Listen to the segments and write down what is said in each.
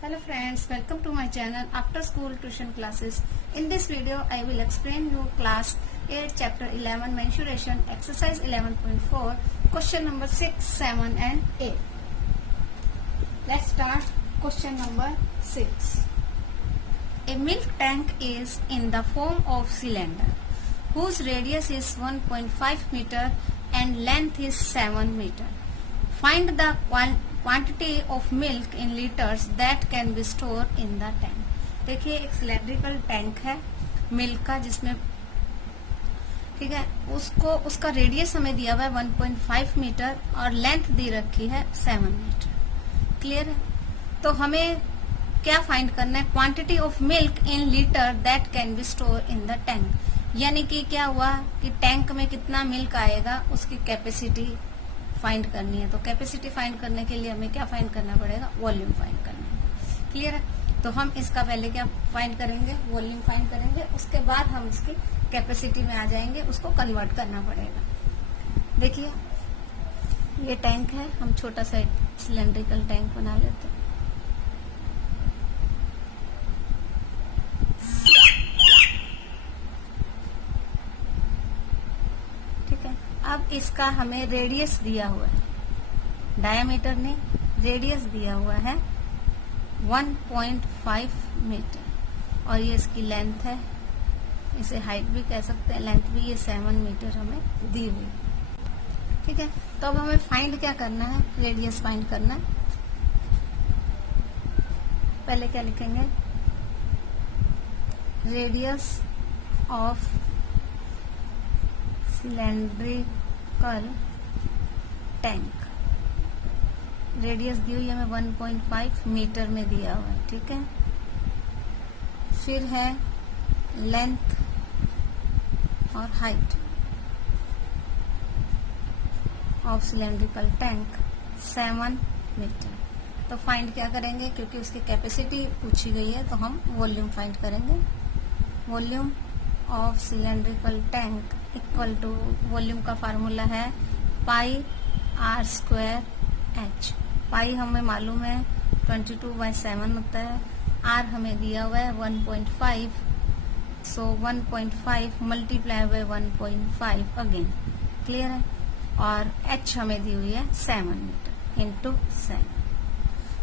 Hello friends, welcome to my channel After School Tuition Classes. In this video, I will explain you class 8 chapter 11 mensuration exercise 11.4 question number 6, 7 and 8. Let's start question number 6. A milk tank is in the form of cylinder whose radius is 1.5 meter and length is 7 meter. Find the quantity of milk in liters that can be stored in the tank. देखिए एक cylindrical tank है milk का जिसमें ठीक है उसका radius हमें दिया हुआ है 1.5 मीटर और लेंथ दी रखी है 7 मीटर. क्लियर है. तो हमें क्या फाइंड करना है? Quantity of milk in litre that can be store in the tank. यानी कि क्या हुआ कि टैंक में कितना मिल्क आएगा उसकी कैपेसिटी फाइंड करनी है. तो कैपेसिटी फाइंड करने के लिए हमें क्या फाइंड करना पड़ेगा? वॉल्यूम फाइंड करना है. क्लियर है. तो हम इसका पहले क्या फाइंड करेंगे? वॉल्यूम फाइंड करेंगे. उसके बाद हम इसकी कैपेसिटी में आ जाएंगे. उसको कन्वर्ट करना पड़ेगा. देखिए ये टैंक है. हम छोटा सा सिलेंड्रिकल टैंक बना लेते हैं. अब इसका हमें रेडियस दिया हुआ है, डायमीटर ने रेडियस दिया हुआ है 1.5 मीटर और ये इसकी लेंथ है. इसे हाइट भी कह सकते हैं, लेंथ भी. ये 7 मीटर हमें दी हुई. ठीक है. तो अब हमें फाइंड क्या करना है? रेडियस फाइंड करना है. पहले क्या लिखेंगे? Radius of cylindrical tank. Radius दी हुई है हमें 1.5 मीटर में दिया हुआ है. ठीक है. फिर है लेंथ और height of cylindrical tank 7 metre. तो फाइंड क्या करेंगे? क्योंकि उसकी कैपेसिटी पूछी गई है तो हम वॉल्यूम फाइंड करेंगे. Volume of cylindrical tank equal to, volume का फार्मूला है pi r square h. Pi हमें मालूम है 22/7 होता है. आर हमें दिया हुआ है 1.5. सो 1.5 मल्टीप्लाई बाय 1.5 अगेन. क्लियर है. और एच हमें दी हुई है 7 मीटर इंटू 7.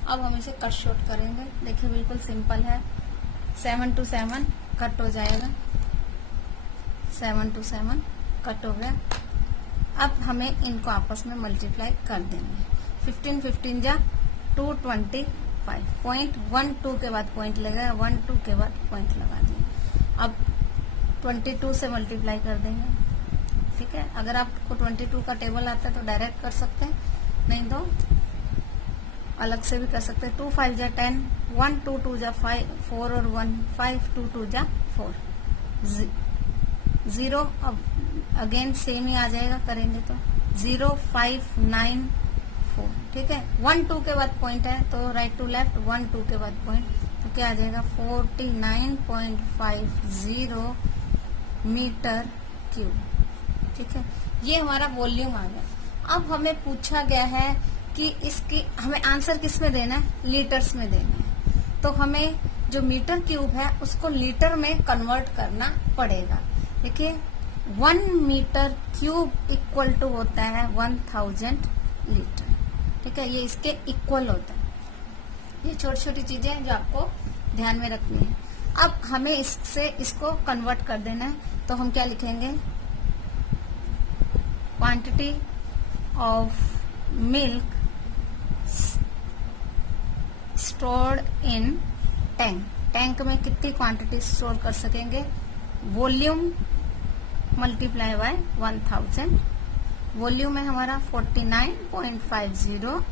अब हम इसे कट शॉर्ट करेंगे. देखिए बिल्कुल सिंपल है. 7 to 7 कट हो जाएगा. 7 to 7 कट हो गया. अब हमें इनको आपस में मल्टीप्लाई कर देंगे. 15 जा 225. पॉइंट 1 2 के बाद पॉइंट लगेगा. 1 2 के बाद पॉइंट लगा देंगे. अब 22 से मल्टीप्लाई कर देंगे. ठीक है. अगर आपको 22 का टेबल आता है तो डायरेक्ट कर सकते हैं, नहीं तो अलग से भी कर सकते हैं. 2 5 जा 10. 1 2 2 जा 4 और 1 5 2 2 जा 4. 0. अब अगेन सेम ही आ जाएगा करेंगे तो 0 5 9 4. ठीक है. 1 2 के बाद पॉइंट है तो राइट टू लेफ्ट. 1 2 के बाद पॉइंट तो क्या आ जाएगा? 49.50 मीटर क्यूब. ठीक है. ये हमारा वॉल्यूम आ गया. अब हमें पूछा गया है कि इसकी हमें आंसर किस में देना है? लीटर्स में देना है. तो हमें जो मीटर क्यूब है उसको लीटर में कन्वर्ट करना पड़ेगा. देखिए 1 मीटर क्यूब इक्वल टू होता है 1000 लीटर. ठीक है. ये इसके इक्वल होता है. ये छोटी छोटी चीजें हैं जो आपको ध्यान में रखनी है. अब हमें इससे इसको कन्वर्ट कर देना है. तो हम क्या लिखेंगे? Quantity of milk stored in tank. Tank में कितनी क्वांटिटी स्टोर कर सकेंगे? Volume multiply by 1000. वॉल्यूम है हमारा 49.50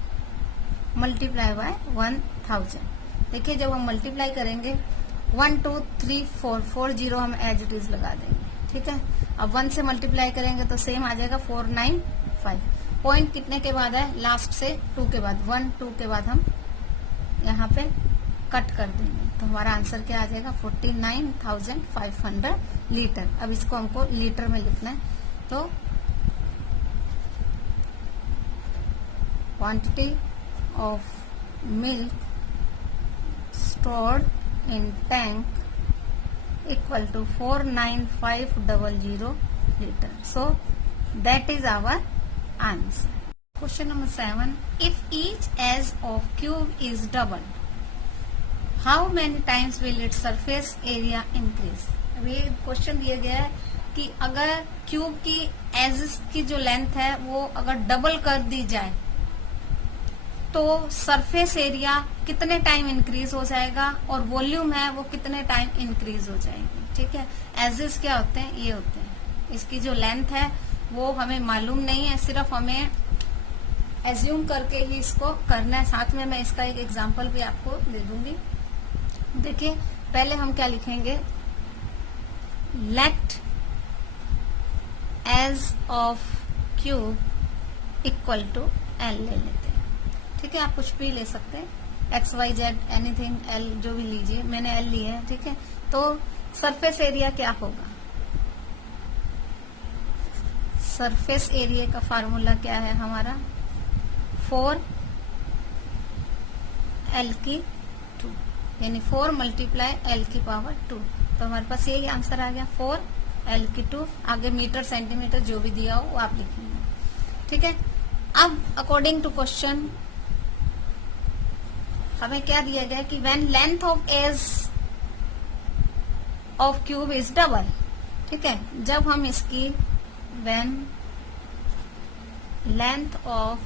मल्टीप्लाई बाय 1000. देखिए जब हम मल्टीप्लाई करेंगे 1 2 3 4 4 0 हम एज इट इज लगा देंगे. ठीक है. अब 1 से मल्टीप्लाई करेंगे तो सेम आ जाएगा 495. पॉइंट कितने के बाद है? लास्ट से 2 के बाद. 1 2 के बाद हम यहाँ पे कट कर देंगे तो हमारा आंसर क्या आ जाएगा? 49,500 लीटर. अब इसको हमको लीटर में लिखना है. तो quantity of milk stored in tank equal to 49500 liter. So that is our answer. Question number 7. If each edge of cube is double, how many times will its surface area increase? अब ये question दिया गया है कि अगर cube की edges की जो लेंथ है वो अगर डबल कर दी जाए तो सरफेस एरिया कितने टाइम इंक्रीज हो जाएगा और वॉल्यूम है वो कितने टाइम इंक्रीज हो जाएगी. ठीक है, एजेस क्या होते हैं, ये होते हैं. इसकी जो लेंथ है वो हमें मालूम नहीं है, सिर्फ हमें एज्यूम करके ही इसको करना है. साथ में मैं इसका एक एग्जांपल भी आपको दे दूंगी. देखिए पहले हम क्या लिखेंगे, let edge of cube equal to L ले लेते हैं. ठीक है, आप कुछ भी ले सकते हैं, x y z anything, L जो भी लीजिए. मैंने एल लिया है. ठीक है, तो सरफेस एरिया क्या होगा, सरफेस एरिया का फार्मूला क्या है हमारा, 4 एल की 2, यानी 4 मल्टीप्लाई एल की पावर 2. तो हमारे पास यही आंसर आ गया, 4 एल की 2. आगे मीटर सेंटीमीटर जो भी दिया हो वो आप लिखेंगे. ठीक है, अब अकॉर्डिंग टू क्वेश्चन हमें क्या दिया गया कि when length of edge of cube is double. ठीक है, जब हम इसकी when length of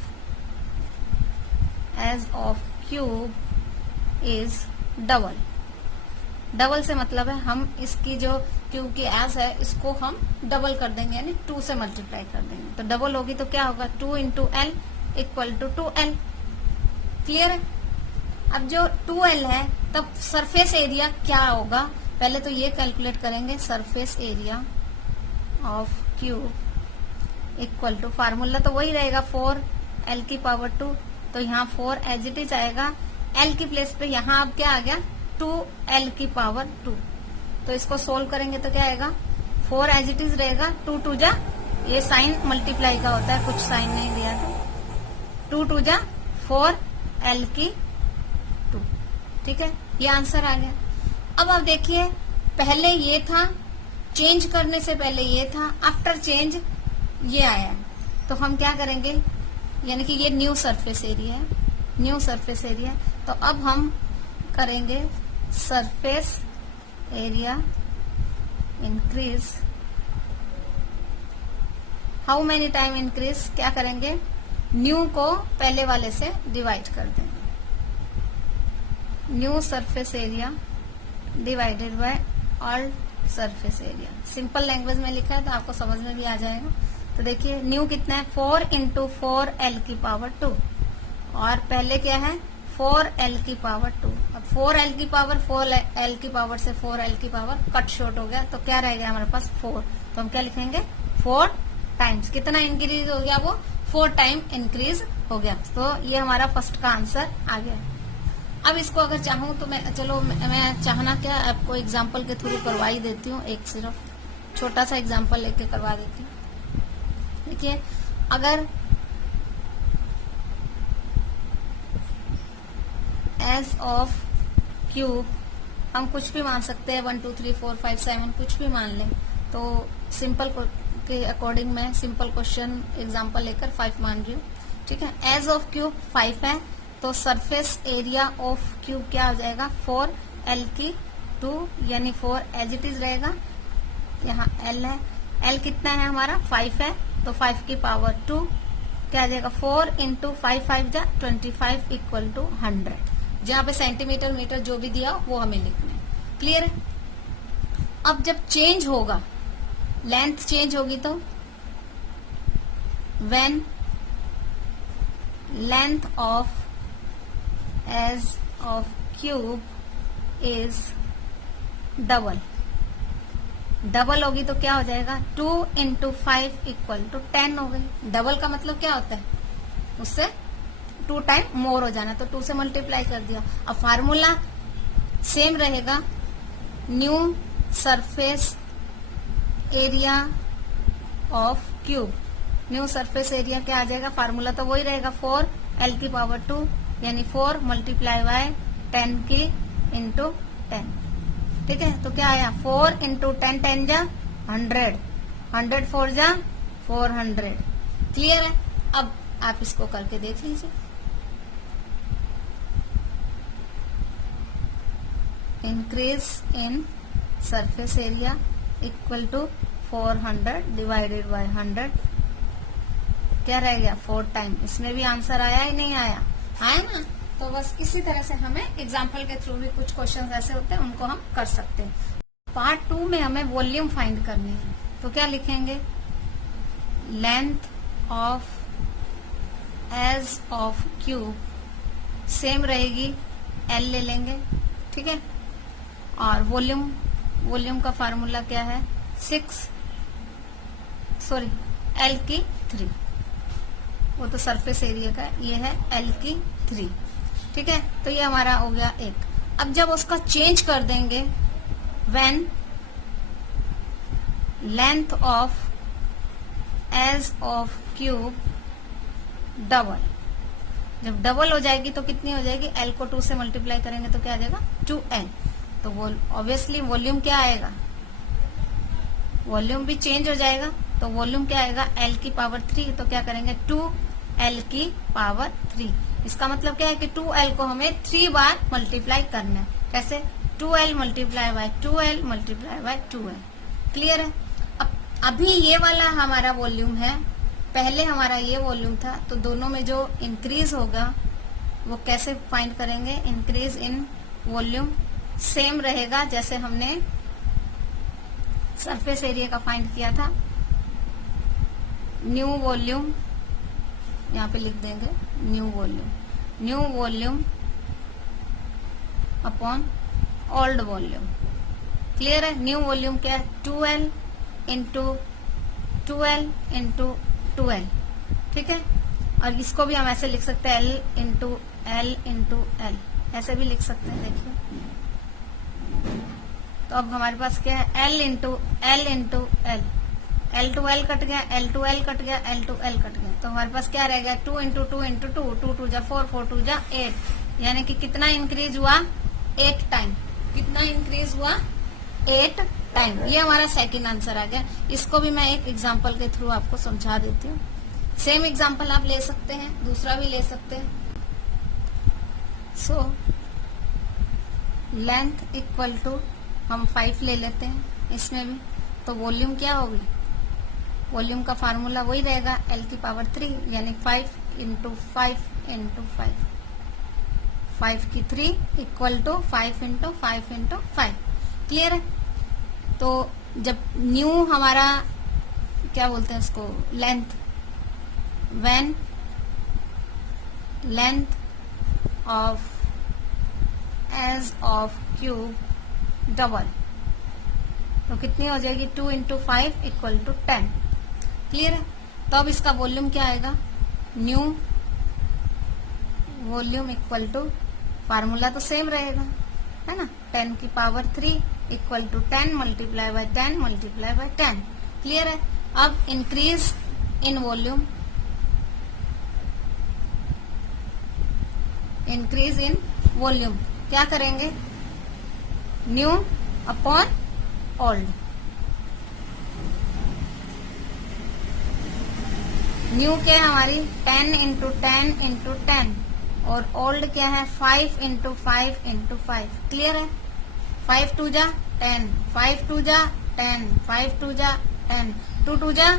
edge of cube is double. Double से मतलब है हम इसकी जो क्यूब की एज है इसको हम डबल कर देंगे, यानी 2 से मल्टीप्लाई कर देंगे. तो डबल होगी तो क्या होगा, 2 into L equal to 2L. Clear है. अब जो 2L है तब सरफेस एरिया क्या होगा, पहले तो ये कैलकुलेट करेंगे, surface area of cube equal to, formula तो वही रहेगा 4L की पावर 2. तो यहाँ 4 एज इट इज आएगा, L की प्लेस पे यहाँ अब क्या आ गया, 2L की पावर 2. तो इसको सोल्व करेंगे तो क्या आएगा, 4 एज इट इज रहेगा, 2 2 जा, ये साइन मल्टीप्लाई का होता है, कुछ साइन नहीं दिया था, 2 2 जा 4L की 2. ठीक है, ये आंसर आ गया. अब आप देखिए पहले ये था, चेंज करने से पहले ये था, आफ्टर चेंज ये आया. तो हम क्या करेंगे, यानी कि ये न्यू सरफेस एरिया है, न्यू सरफेस एरिया. तो अब हम करेंगे surface area increase. How many time increase, क्या करेंगे, न्यू को पहले वाले से डिवाइड कर देंगे. New surface area divided by old surface area. Simple language में लिखा है तो आपको समझ में भी आ जाएगा. तो देखिए न्यू कितना है, 4 इंटू 4L की पावर 2, और पहले क्या है 4L की पावर 2. अब 4L की पावर 4L की पावर से 4L की पावर कट शॉर्ट हो गया, तो क्या रह गया हमारे पास 4. तो हम क्या लिखेंगे, 4 टाइम्स. कितना इंक्रीज हो गया, वो 4 टाइम इंक्रीज हो गया. तो ये हमारा फर्स्ट का आंसर आ गया. अब इसको अगर चाहूं तो मैं चाहना क्या, आपको एग्जाम्पल के थ्रू करवा ही देती हूँ. एक सिर्फ छोटा सा एग्जाम्पल लेके करवा देती हूँ. देखिए अगर एज ऑफ क्यूब हम कुछ भी मान सकते हैं, 1 2 3 4 5 7 कुछ भी मान लें. तो सिंपल के अकॉर्डिंग मैं सिंपल क्वेश्चन एग्जाम्पल लेकर 5 मान रही हूँ. ठीक है, एज ऑफ क्यूब 5 है, तो सरफेस एरिया ऑफ क्यूब क्या हो जाएगा, 4L की 2, यानी 4 एज इट इज रहेगा. यहाँ L है, L कितना है हमारा 5 है, तो 5 की पावर 2 क्या आ जाएगा, 4 इंटू 5 5 जा 25 इक्वल टू 100. जहाँ पे सेंटीमीटर मीटर जो भी दिया वो हमें लिखना है. क्लियर है. अब जब चेंज होगा, लेंथ चेंज होगी, तो when length of edge of cube is double, double होगी तो क्या हो जाएगा, 2 इंटू 5 इक्वल टू 10 हो गई. डबल का मतलब क्या होता है, उससे 2 टाइम मोर हो जाना, तो 2 से मल्टीप्लाई कर दिया. अब फार्मूला सेम रहेगा, new surface area of cube. New surface area क्या आ जाएगा, फार्मूला तो वही रहेगा, 4L की पावर 2, यानी 4 मल्टीप्लाई बाय 10 की इंटू 10। ठीक है, तो क्या आया 4 इंटू 10, 10 जा 100, 100 4 जा 400। क्लियर है? अब आप इसको करके देख लीजिए। Increase in surface area equal to 400 divided by 100, क्या रह गया 4 टाइम। इसमें भी आंसर आया ही नहीं आया, आया ना? तो बस इसी तरह से हमें एग्जाम्पल के थ्रू भी कुछ क्वेश्चन ऐसे होते हैं, उनको हम कर सकते हैं। पार्ट 2 में हमें वॉल्यूम फाइंड करनी है, तो क्या लिखेंगे, length of edge of cube same रहेगी, एल ले लेंगे। ठीक है, और वॉल्यूम का फार्मूला क्या है, एल की 3, वो तो सरफेस एरिया का, ये है एल की 3। ठीक है, तो ये हमारा हो गया एक। अब जब उसका चेंज कर देंगे, when length of edge of cube double, जब डबल हो जाएगी तो कितनी हो जाएगी, एल को 2 से मल्टीप्लाई करेंगे तो क्या आ जाएगा 2l। तो वो ऑब्वियसली वॉल्यूम क्या आएगा, वॉल्यूम भी चेंज हो जाएगा, तो वॉल्यूम क्या आएगा एल की पावर 3। तो क्या करेंगे 2l की पावर 3। इसका मतलब क्या है कि 2l को हमें 3 बार मल्टीप्लाई करना है। कैसे, 2l multiply by 2l multiply by 2l। Clear है? अब अभी ये वाला हमारा वॉल्यूम है, पहले हमारा ये वॉल्यूम था, तो दोनों में जो इंक्रीज होगा वो कैसे फाइंड करेंगे, इंक्रीज इन वॉल्यूम सेम रहेगा जैसे हमने सरफेस एरिया का फाइंड किया था। न्यू वॉल्यूम यहाँ पे लिख देंगे, new volume upon old volume. Clear है? न्यू वॉल्यूम क्या है, 2l into 2l into 2l। ठीक है, और इसको भी हम ऐसे लिख सकते हैं, l इंटू l, ऐसे भी लिख सकते हैं। देखिए, तो अब हमारे पास क्या है, l into l to l cut गया, l टू l कट गया, l टू l कट गया, तो हमारे पास क्या रह गया 2 इंटू 2 इंटू 2, 2 2 जा 4, 4 2 जा 8, यानी कि कितना इंक्रीज हुआ 8 टाइम। कितना इंक्रीज हुआ 8 टाइम। ये हमारा सेकंड आंसर आ गया। इसको भी मैं एक एग्जांपल के थ्रू आपको समझा देती हूँ। सेम एग्जांपल आप ले सकते हैं, दूसरा भी ले सकते हैं। सो लेंथ इक्वल टू हम 5 ले लेते हैं इसमें भी, तो वॉल्यूम क्या होगी, वॉल्यूम का फार्मूला वही रहेगा एल की पावर 3, यानी 5 इंटू 5 इंटू 5, 5 की 3 equal to 5 into 5 into 5। Clear है? तो जब न्यू हमारा क्या बोलते हैं उसको, length, when length of edge of cube double, तो कितनी हो जाएगी 2 इंटू 5 इक्वल टू 10। क्लियर है? तो अब इसका वॉल्यूम क्या आएगा, new volume equal to, formula तो सेम रहेगा, है ना, 10 की power 3 equal to 10 multiply by 10 multiply by 10। Clear है? अब increase in volume, increase in volume क्या करेंगे, न्यू अपॉन ओल्ड। न्यू क्या है हमारी 10 इंटू 10 इंटू 10, और ओल्ड क्या है 5 इंटू 5 इंटू 5। क्लियर है? 5 2 जा 10, 5 2 जा 10, 5 2 जा 10, 2 2 जा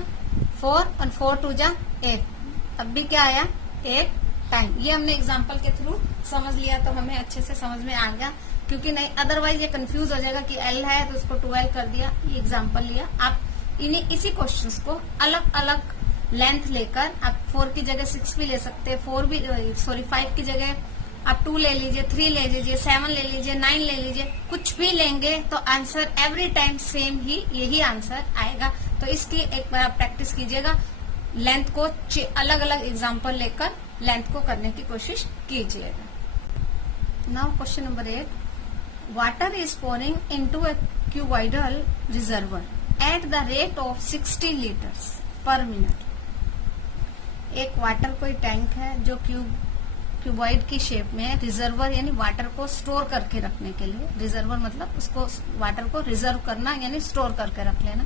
4 और 4 2 जा 8। अब भी क्या आया 8 टाइम। ये हमने एग्जाम्पल के थ्रू समझ लिया, तो हमें अच्छे से समझ में आ गया, क्योंकि नहीं अदरवाइज ये कंफ्यूज हो जाएगा कि एल है तो उसको 2l कर दिया। ये एग्जाम्पल लिया, आप इन्हीं इसी क्वेश्चंस को अलग अलग लेंथ लेकर आप 4 की जगह 6 भी ले सकते हैं, 5 की जगह आप 2 ले लीजिए, 3 ले लीजिए, 7 ले लीजिए, 9 ले लीजिए, कुछ भी लेंगे तो आंसर एवरी टाइम सेम ही यही आंसर आएगा। तो इसकी एक बार आप प्रैक्टिस कीजिएगा, लेंथ को अलग अलग एग्जाम्पल लेकर लेंथ को करने की कोशिश कीजिएगा। Now question number 8, water is pouring into a cuboidal reservoir at the rate of 60 liters per minute। एक वाटर कोई टैंक है जो क्यूब क्यूबॉइड की शेप में है। रिजर्वर यानी वाटर को स्टोर करके रखने के लिए, रिजर्वर मतलब उसको वाटर को रिजर्व करना यानी स्टोर करके रख लेना।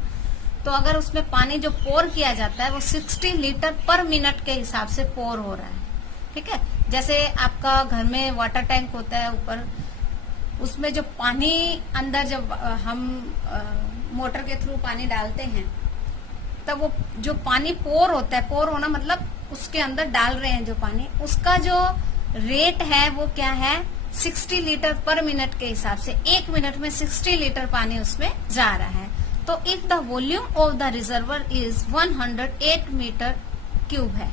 तो अगर उसमें पानी जो पोर किया जाता है वो 60 लीटर पर मिनट के हिसाब से पोर हो रहा है, ठीक है। जैसे आपका घर में वाटर टैंक होता है ऊपर, उसमें जो पानी अंदर जब हम मोटर के थ्रू पानी डालते हैं तब वो जो पानी पोर होता है, पोर होना मतलब उसके अंदर डाल रहे हैं जो पानी, उसका जो रेट है वो क्या है, 60 लीटर पर मिनट के हिसाब से 1 मिनट में 60 लीटर पानी उसमें जा रहा है। तो if the volume of the reservoir is 108 metre cube है,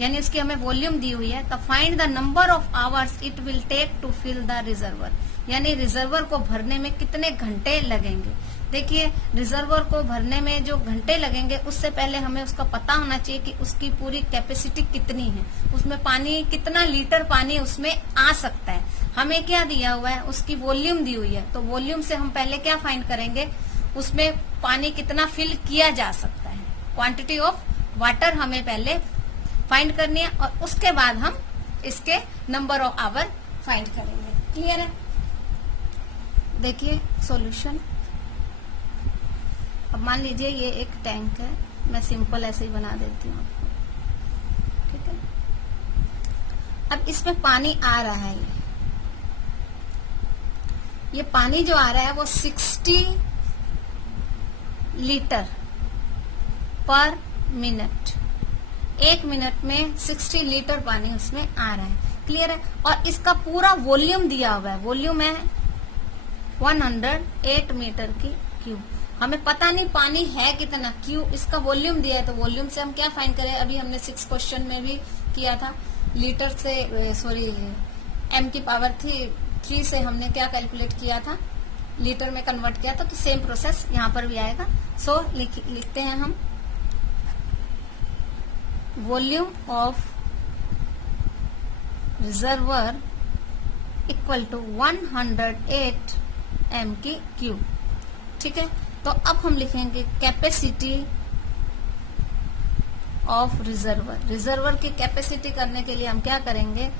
यानी उसकी हमें वॉल्यूम दी हुई है, तो find the number of hours it will take to fill the reservoir, यानी रिजर्वर को भरने में कितने घंटे लगेंगे। देखिए रिजर्वर को भरने में जो घंटे लगेंगे उससे पहले हमें उसका पता होना चाहिए कि उसकी पूरी कैपेसिटी कितनी है, उसमें पानी कितना लीटर पानी उसमें आ सकता है। हमें क्या दिया हुआ है, उसकी वॉल्यूम दी हुई है, तो वॉल्यूम से हम पहले क्या फाइंड करेंगे, उसमें पानी कितना फिल किया जा सकता है, क्वांटिटी ऑफ वाटर हमें पहले फाइंड करनी है और उसके बाद हम इसके नंबर ऑफ आवर फाइंड करेंगे। क्लियर है। देखिए सॉल्यूशन, अब मान लीजिए ये एक टैंक है, मैं सिंपल ऐसे ही बना देती हूँ आपको, ठीक है। अब इसमें पानी आ रहा है, ये पानी जो आ रहा है वो 60 लीटर पर मिनट, 1 मिनट में 60 लीटर पानी उसमें आ रहा है। क्लियर है। और इसका पूरा वॉल्यूम दिया हुआ है, वॉल्यूम है 108 मीटर की क्यूब। हमें पता नहीं पानी है कितना, क्यूब इसका वॉल्यूम दिया है, तो वॉल्यूम से हम क्या फाइंड करें, अभी हमने 6 क्वेश्चन में भी किया था, लीटर से सॉरी m की पावर 3 से हमने क्या कैलकुलेट किया था, लीटर में कन्वर्ट किया था, तो सेम प्रोसेस यहाँ पर भी आएगा। सो लिखते हैं हम volume of reservoir equal to 108 m की क्यूब, ठीक है। तो अब हम लिखेंगे कैपेसिटी ऑफ रिजर्वर। रिजर्वर की कैपेसिटी करने के लिए हम क्या करेंगे,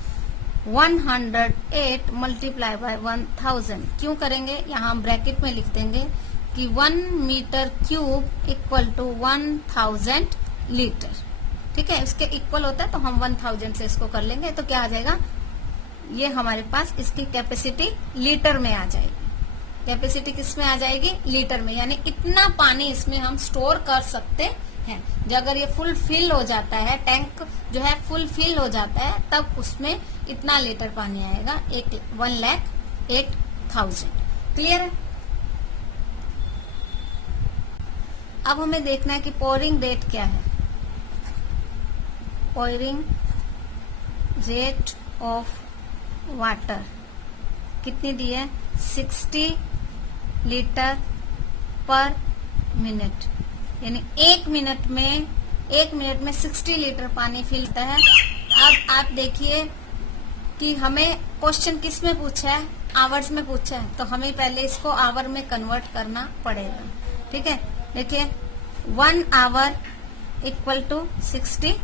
108 मल्टीप्लाई बाय 1000 क्यों करेंगे, यहाँ हम ब्रैकेट में लिख देंगे कि 1 metre cube equal to 1000 litre, ठीक है। इसके इक्वल होता है तो हम 1000 से इसको कर लेंगे, तो क्या आ जाएगा, ये हमारे पास इसकी कैपेसिटी लीटर में आ जाएगी। कैपेसिटी किस में आ जाएगी, लीटर में, यानी इतना पानी इसमें हम स्टोर कर सकते हैं। जब अगर ये फुल फिल हो जाता है, टैंक जो है फुल फिल हो जाता है, तब उसमें इतना लीटर पानी आएगा, 1,08,000। क्लियर है। अब हमें देखना है कि पोरिंग रेट क्या है। पोरिंग रेट ऑफ वाटर कितनी दी है, 60 लीटर पर मिनट, यानी 1 मिनट में 60 लीटर पानी फिलता है। अब आप देखिए कि हमें क्वेश्चन किस में पूछा है, आवर्स में पूछा है, तो हमें पहले इसको आवर में कन्वर्ट करना पड़ेगा, ठीक है। देखिए 1 आवर इक्वल टू 60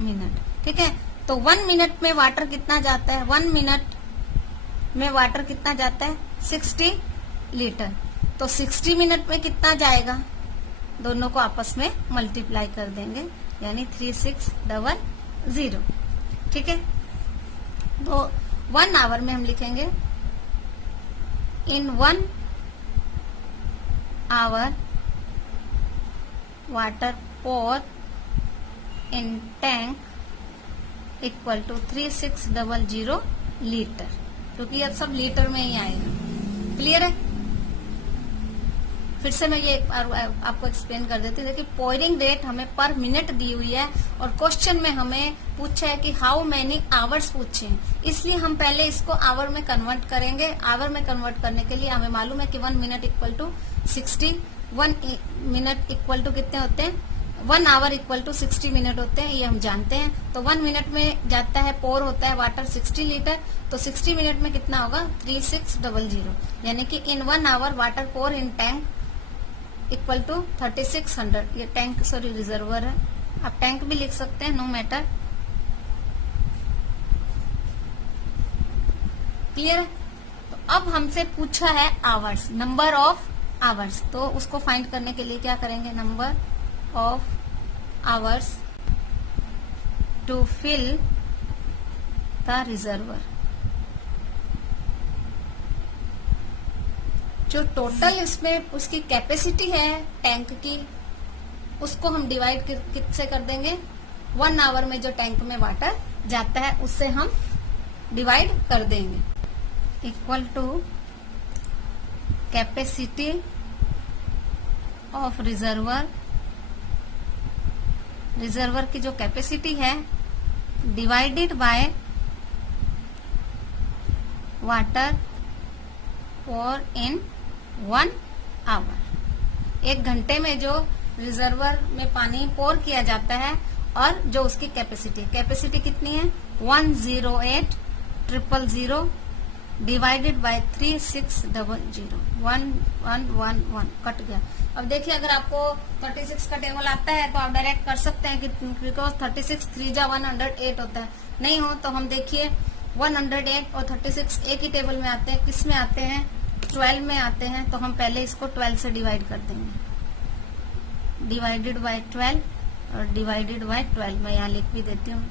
मिनट, ठीक है। तो 1 मिनट में वाटर कितना जाता है, 1 मिनट में वाटर कितना जाता है, 60 लीटर। तो 60 मिनट में कितना जाएगा, दोनों को आपस में मल्टीप्लाई कर देंगे, यानी 3600, ठीक है। तो 1 आवर में हम लिखेंगे in 1 hour water pour in tank equal to 3600 litre, क्योंकि अब सब लीटर में ही आएगा। क्लियर है। फिर से मैं ये एक बार आपको एक्सप्लेन कर देती हूँ। देखिए पोरिंग रेट हमें पर मिनट दी हुई है और क्वेश्चन में हमें पूछा है कि हाउ मेनी आवर्स पूछे हैं, इसलिए हम पहले इसको आवर में कन्वर्ट करेंगे। आवर में कन्वर्ट करने के लिए हमें मालूम है कि 1 minute equal to 60, 1 minute equal to कितने होते हैं, 1 आवर इक्वल टू 60 मिनट होते हैं, ये हम जानते हैं। तो 1 मिनट में जाता है, पोर होता है वाटर 60 लीटर, तो 60 मिनट में कितना होगा, 3600, यानी कि in 1 hour water pour in tank equal to 3600। ये टैंक सॉरी रिजर्वर है, आप टैंक भी लिख सकते हैं, नो मैटर। क्लियर है? तो अब हमसे पूछा है आवर्स, नंबर ऑफ आवर्स, तो उसको फाइंड करने के लिए क्या करेंगे, number of hours to fill the reservoir. जो टोटल इसमें उसकी कैपेसिटी है टैंक की, उसको हम डिवाइड किससे कर देंगे, 1 आवर में जो टैंक में वाटर जाता है उससे हम डिवाइड कर देंगे, equal to capacity of reservoir, reservoir की जो कैपेसिटी है डिवाइडेड बाय वाटर और इन 1 आवर। 1 घंटे में जो रिजर्वर में पानी पोर किया जाता है और जो उसकी कैपेसिटी कितनी है 108,000 डिवाइडेड बाय 3600, 1111 कट गया। अब देखिए अगर आपको 36 का टेबल आता है तो आप डायरेक्ट कर सकते हैं कि बिकॉज 36 3 जा 108 होता है, नहीं हो तो हम देखिए 108 और 36 एक ही टेबल में आते हैं, किस में आते हैं 12 में आते हैं, तो हम पहले इसको 12 से डिवाइड कर देंगे, डिवाइडेड बाय 12 और डिवाइडेड बाय 12, मैं यहाँ लिख भी देती हूँ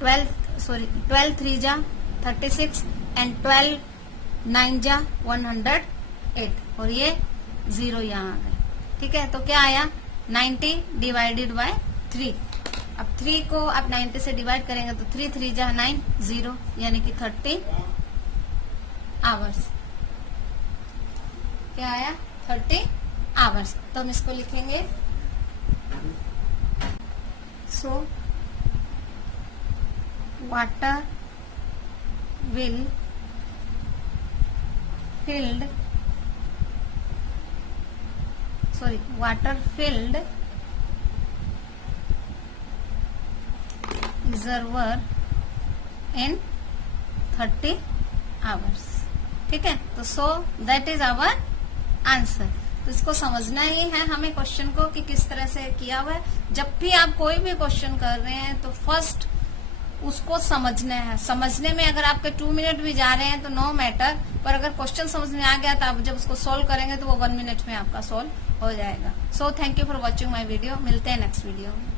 12 3 जा 36 एंड 12 9 जा 108 और ये 0 यहाँ आ गए, ठीक है। तो क्या आया 90 डिवाइडेड बाय 3। अब 3 को आप 90 से डिवाइड करेंगे तो 3 3 जा 9 0 यानी कि 30 आवर्स। क्या आया 30 आवर्स। तो हम इसको लिखेंगे so water will filled reservoir in 30 hours, ठीक है। तो so that is our answer. तो इसको समझना ही है हमें क्वेश्चन को कि किस तरह से किया हुआ है। जब भी आप कोई भी क्वेश्चन कर रहे हैं तो फर्स्ट उसको समझना है। समझने में अगर आपके 2 मिनट भी जा रहे हैं तो नो मैटर, पर अगर क्वेश्चन समझ में आ गया तो आप जब उसको सोल्व करेंगे तो वो 1 मिनट में आपका सोल्व हो जाएगा। So thank you for watching my video. मिलते हैं नेक्स्ट वीडियो में।